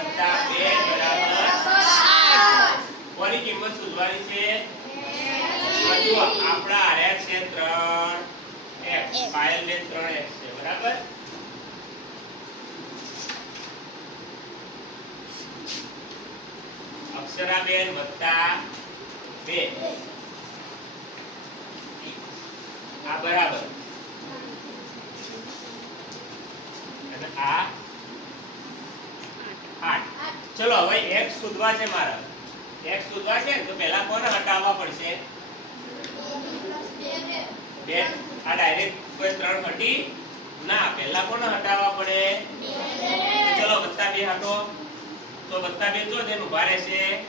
વત્તા બે બરાબર કોની કિંમત શોધવાની છે? જુઓ આપણા આર્યા છે ત્રણ x પાયલ ને ત્રણ x છે બરાબર? અક્ષરાબેન વત્તા બે. આ બરાબર. અને આ આઠ ચલો, હવે x શોધવા છે મારે. x શોધવા છે તો પહેલા કોને હટાવવા પડશે? બે. આ ડાયરેક્ટ કોઈ ત્રણ હટી ના, પહેલા કોને હટાવવા પડે? તો ચલો, વત્તા બે હટો. તો વત્તા બે જો તેનું ભારે છે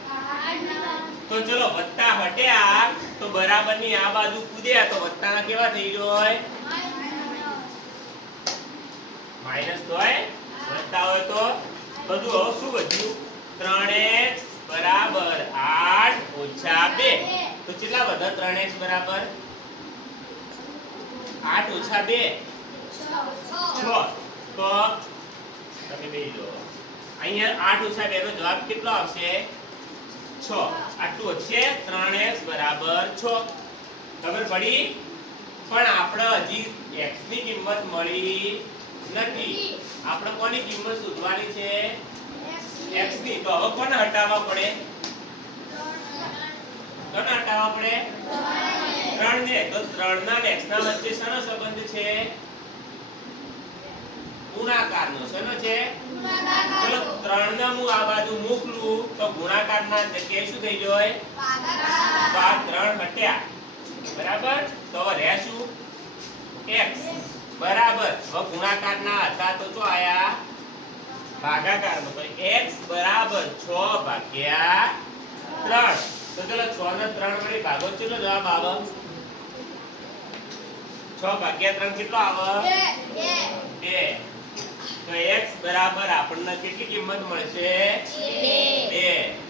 તો ચલો, વત્તા હટ્યા, તો બરાબરની આ બાજુ કૂદ્યા, તો વત્તાના કેવા થઈ ગયો હોય? હોય તો બધું હવે શું વધ્યું? ત્રણ બરાબર આઠ ઓછા બે. તો કેટલા વધ્યા ત્રણ બરાબર? આઠ ઓછા બે. છ. તો તમે બે જો અહીંયા આઠ ઓછા બે નો જવાબ કેટલો આવશે? છ. આટલું વધશે ત્રણ એક્સ બરાબર છ. ખબર પડી? પણ આપણે હજી એક્સની કિંમત મળી નથી. આપણે કોની કિંમત શોધવાની છે? X. ની. તો હવે કોને હટાવવા પડે? કોને હટાવવા પડે? 3 ને તો 3 ના x ના વચ્ચે શેનો સંબંધ છે? ગુણાકારનો. શેનો છે? ચલો ત્રણ ના હું આ બાજુ મોકલું તો ગુણાકારના જગ્યાએ શું થઈ જાય ભાગાકાર આ ત્રણ હટ્યા. બરાબર? તો હવે રહે શું x. બરાબર. હવે ગુણાકારના હતા તો શું આયા? ભાગાકારમાં. તો x બરાબર 6 ભાગ્યા 3 તો ચલો 6 ને 3 વડે ભાગો. કેટલો જવાબ આવે? 6 ભાગ્યા 3 કેટલો આવે? 2 તો x બરાબર આપણને કેટલી કિંમત મળશે? 2